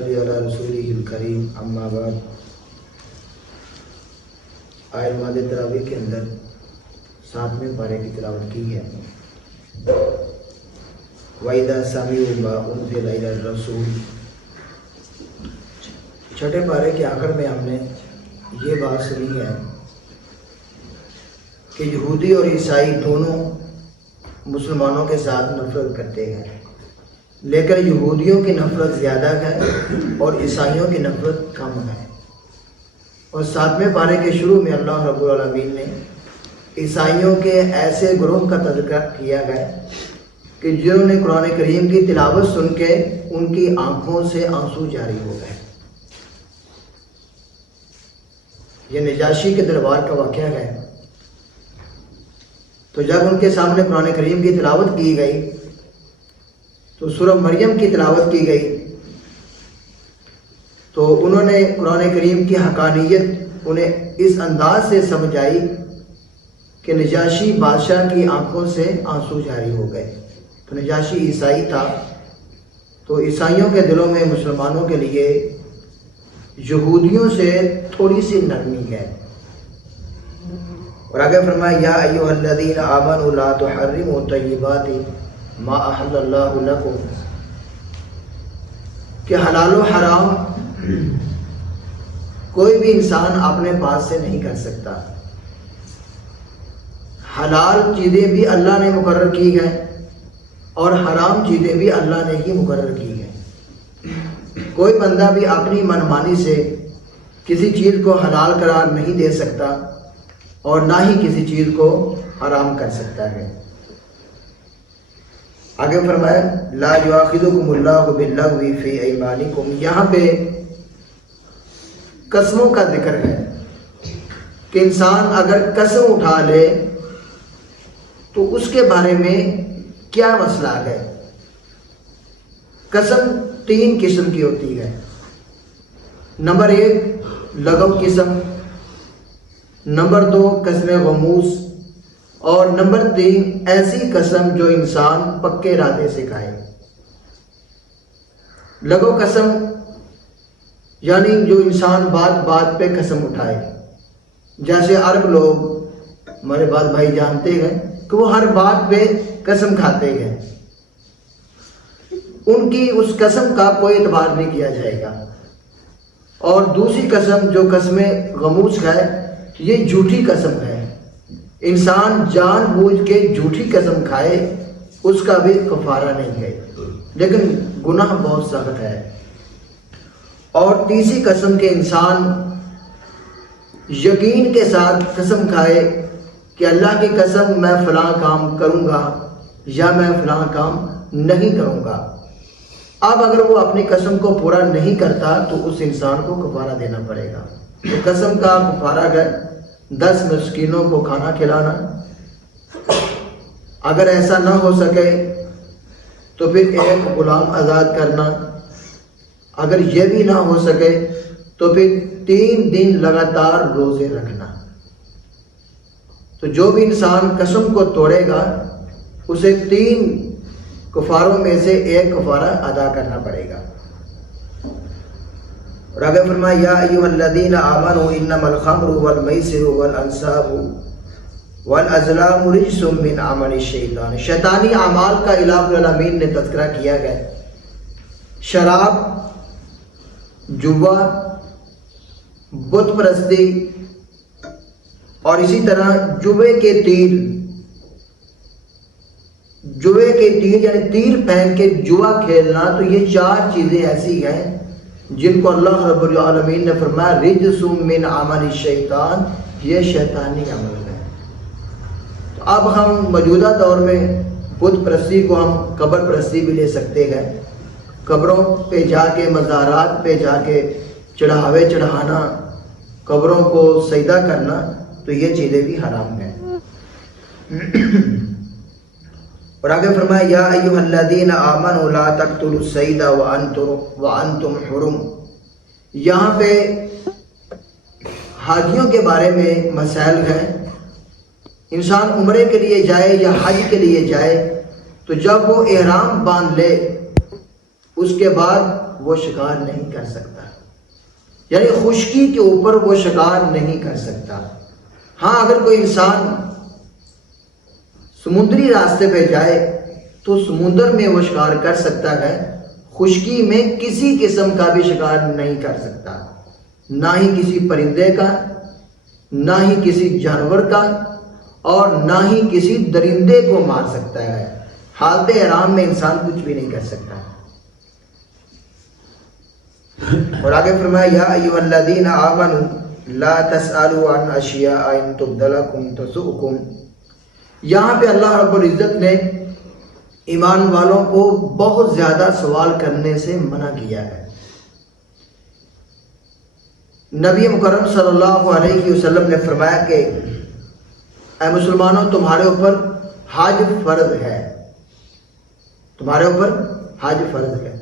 نصلی علی رسولہ الکریم اما بعد۔ آیت ماد تراویح کے اندر 7ویں پارے کی تلاوت کی ہے۔ وَإِذَا سَمِعُوا مَا أُنزِلَ إِلَى الرَّسُولِ۔ چھٹے پارے کے آخر میں ہم نے یہ بات سنی ہے کہ یہودی اور عیسائی دونوں مسلمانوں کے ساتھ نفرت کرتے ہیں، لیکن یہودیوں کی نفرت زیادہ ہے اور عیسائیوں کی نفرت کم ہے۔ اور 7ویں پارے کے شروع میں اللہ رب العالمین نے عیسائیوں کے ایسے گروہ کا تذکرہ کیا ہے کہ جنہوں نے قرآن کریم کی تلاوت سن کے ان کی آنکھوں سے آنسو جاری ہو گئے۔ یہ نجاشی کے دربار کا واقعہ ہے۔ تو جب ان کے سامنے قرآن کریم کی تلاوت کی گئی تو سورہ مریم کی تلاوت کی گئی تو انہوں نے قرآن کریم کی حقانیت انہیں اس انداز سے سمجھ آئی کہ نجاشی بادشاہ کی آنکھوں سے آنسو جاری ہو گئے۔ تو نجاشی عیسائی تھا، تو عیسائیوں کے دلوں میں مسلمانوں کے لیے یہودیوں سے تھوڑی سی نرمی ہے۔ اور آگے فرمایا یا ایھا الذین آمنوا لا تحرموا طیبات ما احل اللہ لکم، کہ حلال و حرام کوئی بھی انسان اپنے پاس سے نہیں کر سکتا۔ حلال چیزیں بھی اللہ نے مقرر کی ہیں اور حرام چیزیں بھی اللہ نے ہی مقرر کی ہیں۔ کوئی بندہ بھی اپنی منمانی سے کسی چیز کو حلال قرار نہیں دے سکتا اور نہ ہی کسی چیز کو حرام کر سکتا ہے۔ آگے فرمایا لا یؤاخذکم اللہ باللغو فی ایمانکم، یہاں پہ قسموں کا ذکر ہے کہ انسان اگر قسم اٹھا لے تو اس کے بارے میں کیا مسئلہ ہے۔ قسم 3 قسم کی ہوتی ہے۔ نمبر 1 لغو قسم، نمبر 2 قسم غموس، اور نمبر 3 ایسی قسم جو انسان پکے ارادے سے کھائے۔ لغو قسم یعنی جو انسان بات بات پہ قسم اٹھائے، جیسے عرب لوگ ہمارے بات بھائی جانتے ہیں کہ وہ ہر بات پہ قسم کھاتے ہیں، ان کی اس قسم کا کوئی اعتبار نہیں کیا جائے گا۔ اور دوسری قسم جو قسم غموس ہے، یہ جھوٹی قسم ہے۔ انسان جان بوجھ کے جھوٹی قسم کھائے اس کا بھی کفارہ نہیں ہے، لیکن گناہ بہت سخت ہے۔ اور تیسری قسم کے انسان یقین کے ساتھ قسم کھائے کہ اللہ کی قسم میں فلاں کام کروں گا یا میں فلاں کام نہیں کروں گا۔ اب اگر وہ اپنی قسم کو پورا نہیں کرتا تو اس انسان کو کفارہ دینا پڑے گا۔ تو قسم کا کفارہ ہے 10 مسکینوں کو کھانا کھلانا، اگر ایسا نہ ہو سکے تو پھر 1 غلام آزاد کرنا، اگر یہ بھی نہ ہو سکے تو پھر 3 دن لگاتار روزے رکھنا۔ تو جو بھی انسان قسم کو توڑے گا اسے 3 کفاروں میں سے 1 کفارہ ادا کرنا پڑے گا۔ اور آگے فرمایا یا ایھا الذین آمنوا انما الخمر والمیسر والانصاب والازلام رجس من عمل الشیطان، شیطانی اعمال کا الہ العالمین نے تذکرہ کیا گیا۔ شراب، جوا، بت پرستی اور اسی طرح جوے کے تیر یعنی تیر پہن کے جوا کھیلنا، تو یہ 4 چیزیں ایسی ہیں جن کو اللہ رب العالمین نے فرمایا رجس من عمل الشیطان، یہ شیطانی عمل ہے۔ تو اب ہم موجودہ دور میں بت پرستی کو ہم قبر پرستی بھی لے سکتے ہیں۔ قبروں پہ جا کے، مزارات پہ جا کے چڑھاوے چڑھانا، قبروں کو سجدہ کرنا، تو یہ چیزیں بھی حرام ہیں۔ اور آگے فرمایا یا ایھا الذین آمنوا لا تقتلوا الصید وانتم حرم، یہاں پہ حاجیوں کے بارے میں مسائل ہیں۔ انسان عمرے کے لیے جائے یا حج کے لیے جائے تو جب وہ احرام باندھ لے اس کے بعد وہ شکار نہیں کر سکتا، یعنی خشکی کے اوپر وہ شکار نہیں کر سکتا۔ ہاں اگر کوئی انسان سمندری راستے پہ جائے تو سمندر میں وہ شکار کر سکتا ہے، خشکی میں کسی قسم کا بھی شکار نہیں کر سکتا، نہ ہی کسی پرندے کا، نہ ہی کسی جانور کا، اور نہ ہی کسی درندے کو مار سکتا ہے۔ حالت احرام میں انسان کچھ بھی نہیں کر سکتا۔ اور آگے فرمایا یا ایھا الذین آمنوا لا تسألوا عن اشیاء ان تبد لکم تسؤکم۔ یہاں پہ اللہ رب العزت نے ایمان والوں کو بہت زیادہ سوال کرنے سے منع کیا ہے۔ نبی مکرم صلی اللہ علیہ وسلم نے فرمایا کہ اے مسلمانوں، تمہارے اوپر حج فرض ہے، تمہارے اوپر حج فرض ہے۔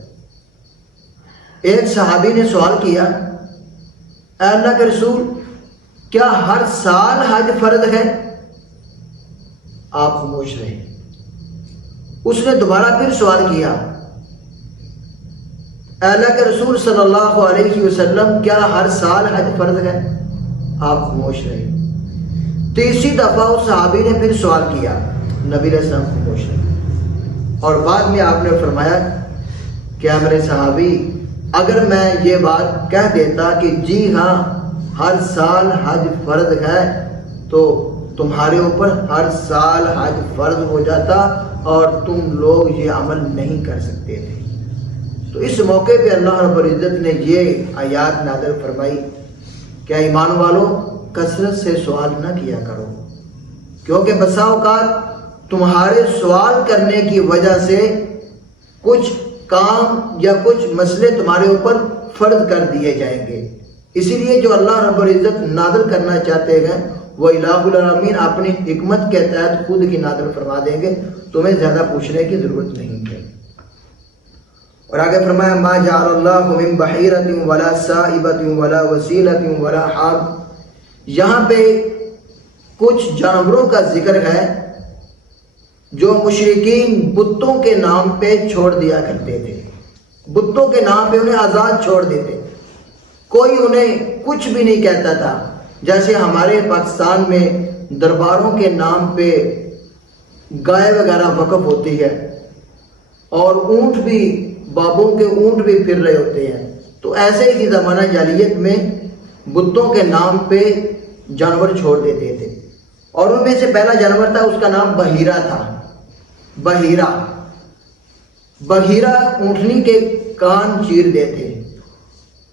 ایک صحابی نے سوال کیا اے اللہ کے رسول، کیا ہر سال حج فرض ہے؟ آپ خاموش رہے۔ اس نے دوبارہ پھر سوال کیا اے اللہ کے رسول صلی اللہ علیہ وسلم، کیا ہر سال حج فرض ہے؟ آپ خاموش رہے۔ تیسری دفعہ اس صحابی نے پھر سوال کیا، نبی علیہ السلام خاموش رہے، اور بعد میں آپ نے فرمایا کہ اے میرے صحابی، اگر میں یہ بات کہہ دیتا کہ جی ہاں ہر سال حج فرض ہے تو تمہارے اوپر ہر سال حج فرض ہو جاتا اور تم لوگ یہ عمل نہیں کر سکتے تھے۔ تو اس موقع پہ اللہ رب العزت نے یہ آیات نازل فرمائی کہ ایمان والوں، کثرت سے سوال نہ کیا کرو، کیونکہ بسا اوقات تمہارے سوال کرنے کی وجہ سے کچھ کام یا کچھ مسئلے تمہارے اوپر فرض کر دیے جائیں گے۔ اسی لیے جو اللہ رب العزت نازل کرنا چاہتے ہیں وہ الہ العالمین اپنی حکمت کے تحت خود کی نازل فرما دیں گے، تمہیں زیادہ پوچھنے کی ضرورت نہیں ہے۔ اور آگے فرمایا ما جعل اللہ من بحیرۃ ولا سائبۃ ولا وسیلۃ ولا حام۔ یہاں پہ کچھ جانوروں کا ذکر ہے جو مشرکین بتوں کے نام پہ چھوڑ دیا کرتے تھے، بتوں کے نام پہ انہیں آزاد چھوڑ دیتے، کوئی انہیں کچھ بھی نہیں کہتا تھا۔ جیسے ہمارے پاکستان میں درباروں کے نام پہ گائے وغیرہ وقف ہوتی ہے اور اونٹ بھی، بابوں کے اونٹ بھی پھر رہے ہوتے ہیں، تو ایسے ہی زمانہ جاہلیت میں بتوں کے نام پہ جانور چھوڑ دیتے تھے، اور ان میں سے پہلا جانور تھا، اس کا نام بحیرہ تھا۔ بحیرہ اونٹنی کے کان چیر دیتے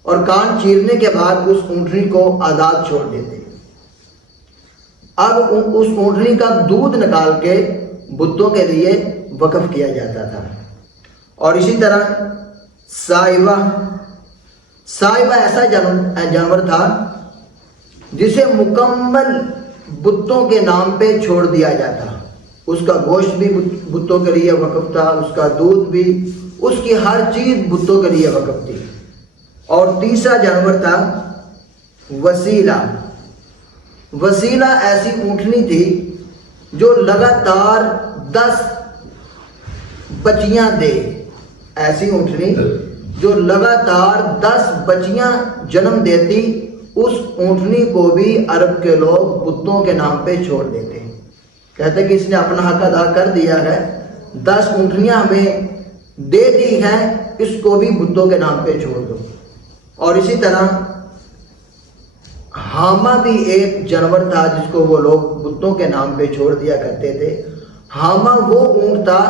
اور کان چیرنے کے بعد اس اونٹنی کو آزاد چھوڑ دیتے۔ اب اس اونٹنی کا دودھ نکال کے بتوں کے لیے وقف کیا جاتا تھا۔ اور اسی طرح سائبہ ایسا جانور تھا جسے مکمل بتوں کے نام پہ چھوڑ دیا جاتا، اس کا گوشت بھی بتوں کے لیے وقف تھا، اس کا دودھ بھی، اس کی ہر چیز بتوں کے لیے وقف تھی۔ اور تیسرا جانور تھا وسیلہ ایسی اونٹنی تھی جو لگاتار 10 بچیاں دے، ایسی اونٹنی جو لگاتار 10 بچیاں جنم دیتی، اس اونٹنی کو بھی عرب کے لوگ بتوں کے نام پہ چھوڑ دیتے، کہتے کہ اس نے اپنا حق ادا کر دیا ہے، 10 اونٹنیاں ہمیں دے دی ہیں، اس کو بھی بتوں کے نام پہ چھوڑ دو۔ اور اسی طرح ہاما بھی ایک جانور تھا جس کو وہ لوگ بتوں کے نام پہ چھوڑ دیا کرتے تھے۔ ہاما وہ اونٹ تھا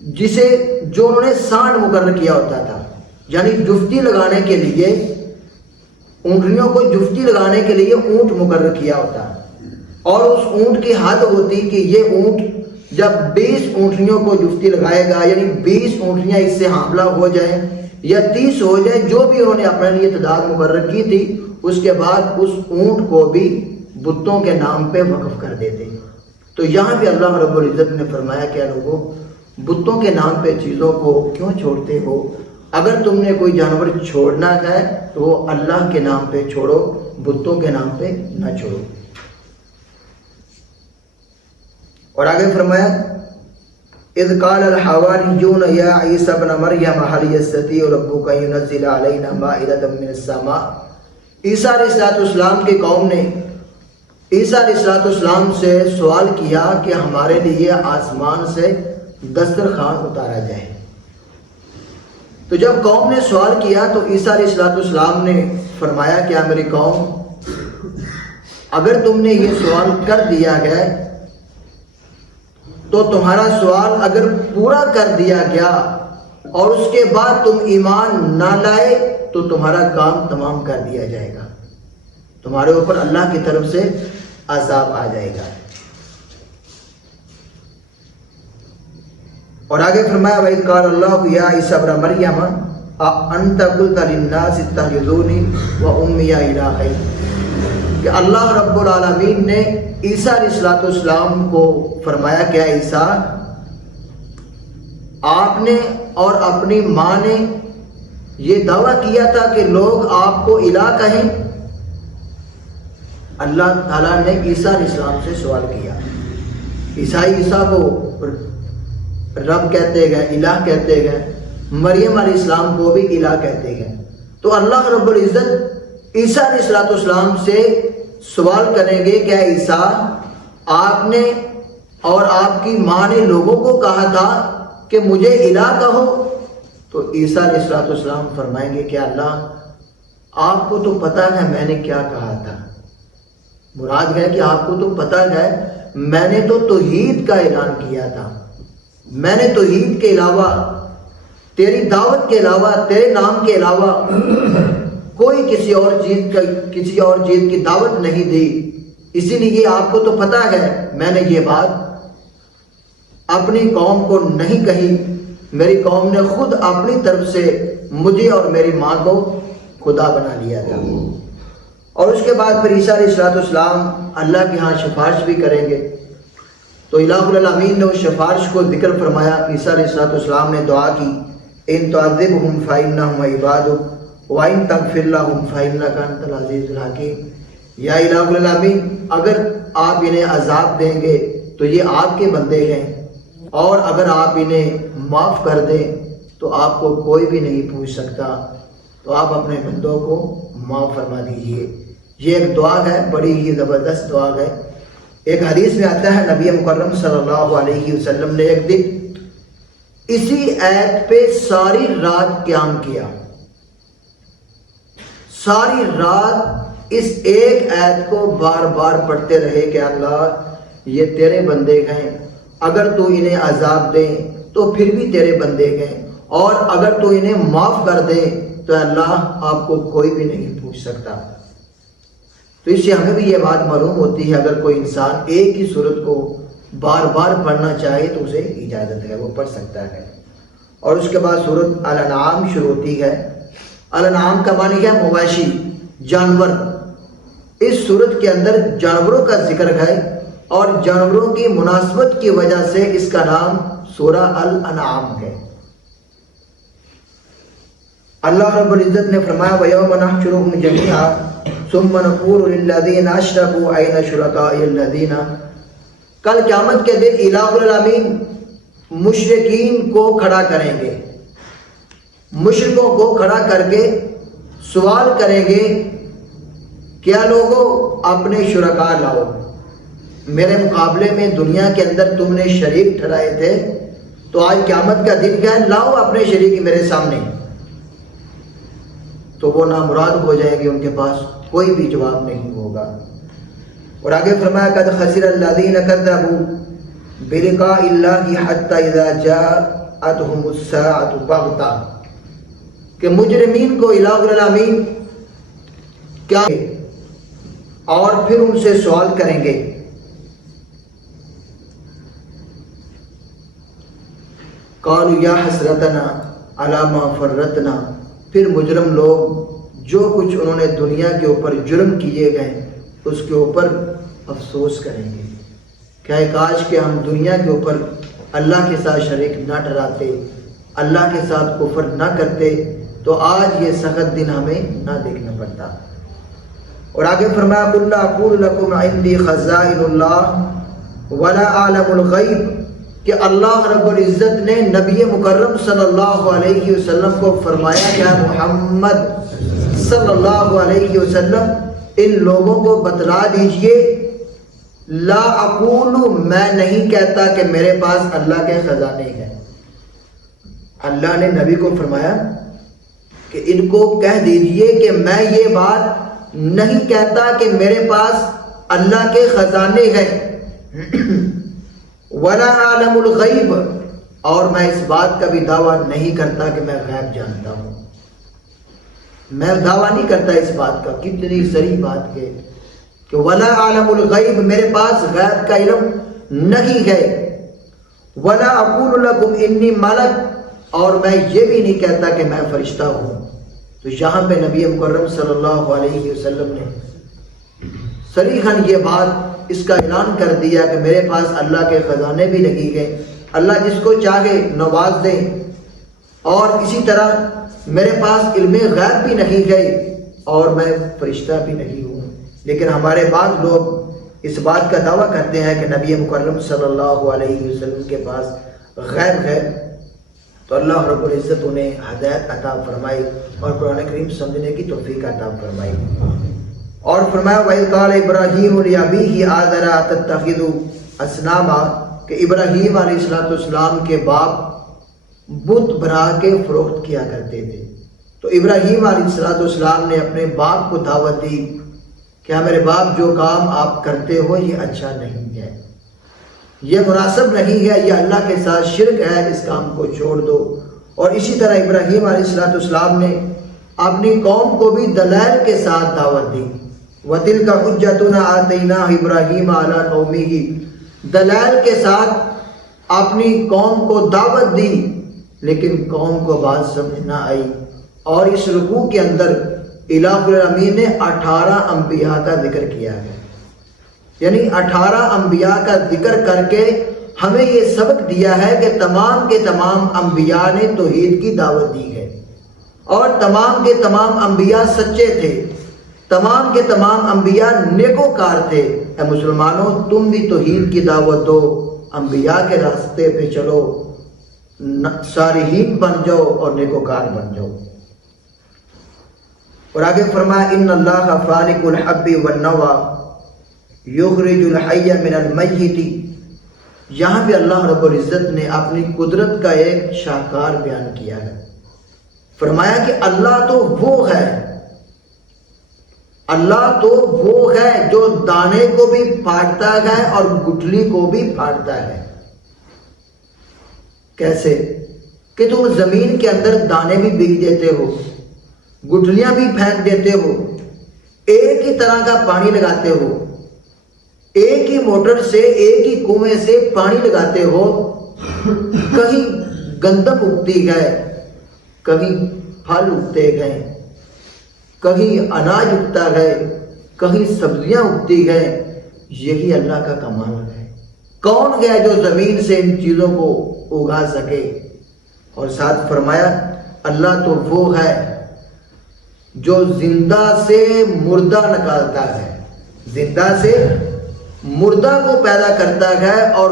جو انہوں نے سانڈ مقرر کیا ہوتا تھا، یعنی جفتی لگانے کے لیے، اونٹنیوں کو جفتی لگانے کے لیے اونٹ مقرر کیا ہوتا، اور اس اونٹ کی حد ہوتی کہ یہ اونٹ جب 20 اونٹنیوں کو جفتی لگائے گا، یعنی 20 اونٹنیاں اس سے حاملہ ہو جائیں یا 30 ہو جائیں، جو بھی انہوں نے اپنے لیے تعداد مقرر کی تھی، اس کے بعد اس اونٹ کو بھی بتوں کے نام پہ وقف کر دیتے۔ تو یہاں بھی اللہ رب العزت نے فرمایا کہ لوگوں، بتوں کے نام پہ چیزوں کو کیوں چھوڑتے ہو؟ اگر تم نے کوئی جانور چھوڑنا ہے تو وہ اللہ کے نام پہ چھوڑو، بتوں کے نام پہ نہ چھوڑو۔ اور آگے فرمایا اذ قال الحواریون یا عیسی ابن مریم هل یستطیع ربک ان ینزل علینا مائدۃ من السماء، عیسیٰ علیہ السلام کی قوم نے عیسیٰ علیہ السلام سے سوال کیا کہ ہمارے لیے آسمان سے دسترخوان اتارا جائے۔ تو جب قوم نے سوال کیا تو عیسیٰ علیہ السلام نے فرمایا کیا میری قوم، اگر تم نے یہ سوال کر دیا گیا تو تمہارا سوال اگر پورا کر دیا گیا اور اس کے بعد تم ایمان نہ لائے تو تمہارا کام تمام کر دیا جائے گا، تمہارے اوپر اللہ کی طرف سے عذاب آ جائے گا۔ اور آگے فرمایا وَإِذْ قَالَ اللَّهُ يَا عِيسَى ابْنَ مَرْيَمَ أَأَنْتَ قُلْتَ لِلنَّاسِ اتَّخِذُونِي وَأُمِّيَ إِلَٰهَيْنِ، کہ اللہ رب العالمین نے عیسیٰ علیہ السلام کو فرمایا کہ اے عیسیٰ، آپ نے اور اپنی ماں نے یہ دعویٰ کیا تھا کہ لوگ آپ کو الہ کہیں۔ اللہ تعالیٰ نے عیسیٰ علیہ السلام سے سوال کیا، عیسائی عیسیٰ کو رب کہتے گئے، الہ کہتے گئے، مریم علیہ السلام کو بھی الہ کہتے گئے۔ تو اللہ رب العزت عیسیٰ علیہ السلام سے سوال کریں گے کہ اے عیسیٰ، آپ نے اور آپ کی ماں نے لوگوں کو کہا تھا کہ مجھے الہ کہو، تو عیسیٰ علیہ السلام فرمائیں گے کہ اللہ آپ کو تو پتہ ہے میں نے کیا کہا تھا، مراد ہے کہ آپ کو تو پتہ ہے میں نے تو توحید کا اعلان کیا تھا، میں نے توحید کے علاوہ، تیری دعوت کے علاوہ، تیرے نام کے علاوہ کوئی کسی اور چیز کی دعوت نہیں دی، اسی لیے آپ کو تو پتہ ہے میں نے یہ بات اپنی قوم کو نہیں کہی، میری قوم نے خود اپنی طرف سے مجھے اور میری ماں کو خدا بنا لیا تھا۔ اور اس کے بعد پھر عیسیٰ علیہ السلام اللہ کے ہاں سفارش بھی کریں گے، تو الہ العالمین نے اس سفارش کو ذکر فرمایا۔ عیسیٰ علیہ السلام نے دعا کی ان تعذبہم فإنہم عبادک وَإِن تَغْفِرْ لَهُمْ فَإِنَّكَ أَنْتَ الْعَزِيزُ الْحَكِيمُ، یا الہ العالمین اگر آپ انہیں عذاب دیں گے تو یہ آپ کے بندے ہیں، اور اگر آپ انہیں معاف کر دیں تو آپ کو کوئی بھی نہیں پوچھ سکتا، تو آپ اپنے بندوں کو معاف فرما دیجئے۔ یہ ایک دعا ہے، بڑی ہی زبردست دعا ہے۔ ایک حدیث میں آتا ہے نبی مکرم صلی اللہ علیہ وسلم نے ایک دن اسی آیت پہ ساری رات قیام کیا، ساری رات اس ایک آیت کو بار بار پڑھتے رہے کہ اللہ یہ تیرے بندے ہیں، اگر تو انہیں عذاب دے تو پھر بھی تیرے بندے ہیں، اور اگر تو انہیں معاف کر دے تو اللہ آپ کو کوئی بھی نہیں پوچھ سکتا۔ تو اس سے ہمیں بھی یہ بات معلوم ہوتی ہے اگر کوئی انسان ایک ہی سورت کو بار بار پڑھنا چاہے تو اسے اجازت ہے، وہ پڑھ سکتا ہے۔ اور اس کے بعد سورت الانعام شروع ہوتی ہے۔ الانعام کا معنی ہے مواشی، جانور۔ اس سورت کے اندر جانوروں کا ذکر ہے، اور جانوروں کی مناسبت کی وجہ سے اس کا نام سورہ الانعام ہے۔ اللہ رب العزت نے فرمایا وَيَوْمَ نَحْشُرُهُمْ جَمِيعًا ثُمَّ نَقُولُ لِلَّذِينَ أَشْرَكُوا أَيْنَ شُرَكَائِيَ الَّذِينَ، کل قیامت کے دن الہ العالمین مشرکین کو کھڑا کریں گے، مشرکوں کو کھڑا کر کے سوال کریں گے کیا لوگوں اپنے شرکاء لاؤ، میرے مقابلے میں دنیا کے اندر تم نے شریک ٹھہرائے تھے، تو آج قیامت کا دن کیا ہے، لاؤ اپنے شریک میرے سامنے۔ تو وہ نامراد ہو جائیں گے، ان کے پاس کوئی بھی جواب نہیں ہوگا۔ اور آگے فرمایا قد خسر الذین کذبوا بلقاء اللہ حتی اذا جاءتهم الساعة بغتہ، کہ مجرمین کو الہ العالمین کیا اور پھر ان سے سوال کریں گے قالوا یا حسرتنا علی ما فرطنا، پھر مجرم لوگ جو کچھ انہوں نے دنیا کے اوپر جرم کیے گئے اس کے اوپر افسوس کریں گے کہ کاش کہ ہم دنیا کے اوپر اللہ کے ساتھ شریک نہ ٹھہراتے، اللہ کے ساتھ کفر نہ کرتے، تو آج یہ سخت دن ہمیں نہ دیکھنا پڑتا۔ اور آگے فرمایا قُلْ لَا أَقُولُ لَكُمْ عِنْدِي خَزَائِنُ اللَّهِ وَلَا أَعْلَمُ الْغَيْبَ، کہ اللہ رب العزت نے نبی مکرم صلی اللہ علیہ وسلم کو فرمایا کہ محمد صلی اللہ علیہ وسلم ان لوگوں کو بتلا دیجئے لا اقول، میں نہیں کہتا کہ میرے پاس اللہ کے خزانے ہیں۔ اللہ نے نبی کو فرمایا کہ ان کو کہہ دیجئے کہ میں یہ بات نہیں کہتا کہ میرے پاس اللہ کے خزانے ہیں، ولا عالم الغیب، اور میں اس بات کا بھی دعویٰ نہیں کرتا کہ میں غیب جانتا ہوں۔ میں دعویٰ نہیں کرتا اس بات کا، کتنی صریح بات ہے کہ ولا عالم الغیب، میرے پاس غیب کا علم نہیں ہے، ولا اقول لکم انی ملک، اور میں یہ بھی نہیں کہتا کہ میں فرشتہ ہوں۔ تو یہاں پہ نبی مکرم صلی اللہ علیہ وسلم نے صریحاً یہ بات اس کا اعلان کر دیا کہ میرے پاس اللہ کے خزانے بھی نہیں گئے، اللہ جس کو چاہے نواز دے، اور اسی طرح میرے پاس علم غیب بھی نہیں گئے اور میں فرشتہ بھی نہیں ہوں۔ لیکن ہمارے بعض لوگ اس بات کا دعویٰ کرتے ہیں کہ نبی مکرم صلی اللہ علیہ وسلم کے پاس غیب ہے، تو اللہ رب العزت انہیں ہدایت عطا فرمائی اور قرآن کریم سمجھنے کی توفیق عطا فرمائی۔ اور فرمایا وَإِذْ قَالَ إِبْرَاهِيمُ لِأَبِيهِ آزَرَ أَتَتَّخِذُ أَصْنَامًا، کہ ابراہیم علیہ السلام کے باپ بت بنا کے فروخت کیا کرتے تھے۔ تو ابراہیم علیہ السلام نے اپنے باپ کو دعوت دی کہ میرے باپ جو کام آپ کرتے ہو یہ اچھا نہیں ہے، یہ مناسب نہیں ہے، یہ اللہ کے ساتھ شرک ہے، اس کام کو چھوڑ دو۔ اور اسی طرح ابراہیم علیہ السلام نے اپنی قوم کو بھی دلائل کے ساتھ دعوت دی، وَتِلْكَ حُجَّتُنَا آتَيْنَاهَا إِبْرَاهِيمَ عَلَىٰ قَوْمِهِ، دلائل کے ساتھ اپنی قوم کو دعوت دی، لیکن قوم کو بات سمجھ نہ آئی۔ اور اس رکوع کے اندر الہ العالمین نے 18 انبیاء کا ذکر کیا ہے، یعنی 18 انبیاء کا ذکر کر کے ہمیں یہ سبق دیا ہے کہ تمام کے تمام انبیاء نے توحید کی دعوت دی ہے، اور تمام کے تمام انبیاء سچے تھے، تمام کے تمام انبیاء نیکوکار تھے۔ اے مسلمانوں، تم بھی توحید کی دعوت دو، انبیاء کے راستے پہ چلو، صالحین بن جاؤ اور نیکوکار بن جاؤ۔ اور آگے فرمایا ان اللہ فالق الحب والنوى یخرج الحی من المیت، یہاں پہ اللہ رب العزت نے اپنی قدرت کا ایک شاہکار بیان کیا ہے۔ فرمایا کہ اللہ تو وہ ہے، اللہ تو وہ ہے جو دانے کو بھی پھاڑتا ہے اور گٹھلی کو بھی پھاڑتا ہے۔ کیسے؟ کہ تم زمین کے اندر دانے بھی بیج دیتے ہو، گٹھلیاں بھی پھینک دیتے ہو، ایک ہی طرح کا پانی لگاتے ہو، ایک ہی موٹر سے ایک ہی کنویں سے پانی لگاتے ہو، کہیں گندم اگتی گئے، کہیں پھل اگتے گئے، کہیں اناج اگتا گئے، کہیں سبزیاں اگتی گئے۔ یہی اللہ کا کمال ہے۔ کون گیا جو زمین سے ان چیزوں کو اگا سکے؟ اور ساتھ فرمایا اللہ تو وہ ہے جو زندہ سے مردہ نکالتا ہے، زندہ سے مردہ کو پیدا کرتا ہے اور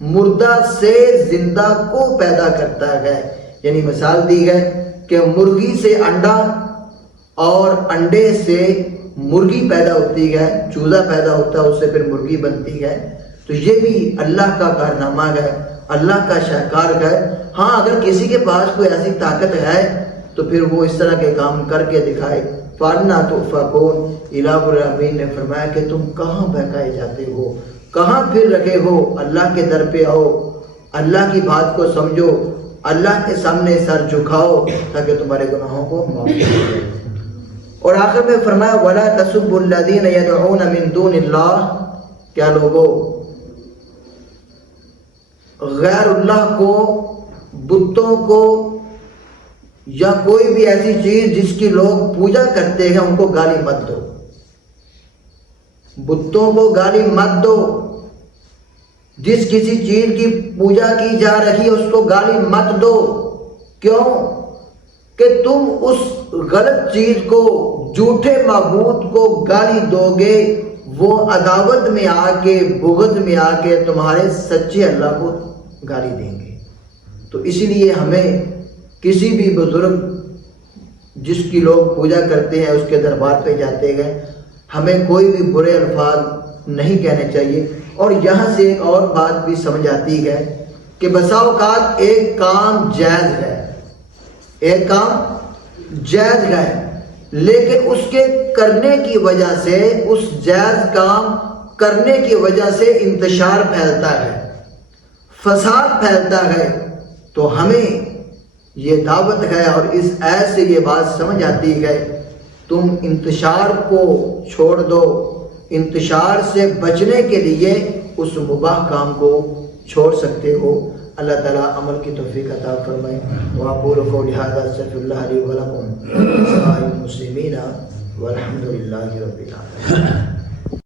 مردہ سے زندہ کو پیدا کرتا ہے۔ یعنی مثال دی ہے کہ مرغی سے انڈا اور انڈے سے مرغی پیدا ہوتی ہے، چوزا پیدا ہوتا ہے، اس سے پھر مرغی بنتی ہے۔ تو یہ بھی اللہ کا کارنامہ ہے، اللہ کا شاہکار ہے۔ ہاں اگر کسی کے پاس کوئی ایسی طاقت ہے تو پھر وہ اس طرح کے کام کر کے دکھائے۔ فَأَنَّىٰ تُؤْفَكُونَ، الہ العالمین نے فرمایا کہ تم کہاں بہکائے جاتے ہو، کہاں پھر رکھے ہو؟ اللہ کے در پہ آؤ، اللہ کی بات کو سمجھو، اللہ کے سامنے سر جھکاؤ تاکہ تمہارے گناہوں کو معاف کر دے۔ اور آخر میں فرمایا وَلَا تَسُبُّوا الَّذِينَ يَدْعُونَ مِن دُونِ اللَّهِ، کیا لوگو غیر اللہ کو، بتوں کو، یا کوئی بھی ایسی چیز جس کی لوگ پوجا کرتے ہیں ان کو گالی مت دو، بتوں کو گالی مت دو، جس کسی چیز کی پوجا کی جا رہی ہے اس کو گالی مت دو۔ کیوں؟ کہ تم اس غلط چیز کو، جھوٹے معبود کو گالی دو گے وہ عداوت میں آ کے بغض میں آ کے تمہارے سچے اللہ کو گالی دیں گے۔ تو اسی لیے ہمیں کسی بھی بزرگ جس کی لوگ پوجا کرتے ہیں اس کے دربار پہ جاتے گئے ہمیں کوئی بھی برے الفاظ نہیں کہنے چاہیے۔ اور یہاں سے ایک اور بات بھی سمجھ آتی ہے کہ بسا اوقات ایک کام جائز ہے، ایک کام جائز ہے، لیکن اس کے کرنے کی وجہ سے، اس جائز کام کرنے کی وجہ سے انتشار پھیلتا ہے، فساد پھیلتا ہے۔ تو ہمیں یہ دعوت ہے اور اس آیت سے یہ بات سمجھ آتی ہے تم انتشار کو چھوڑ دو، انتشار سے بچنے کے لیے اس مباح کام کو چھوڑ سکتے ہو۔ اللہ تعالیٰ عمل کی توفیق عطا فرمائے۔ وأقول قولي هذا استغفر الله لي ولكم ولسائر المسلمين والحمد لله رب العالمين۔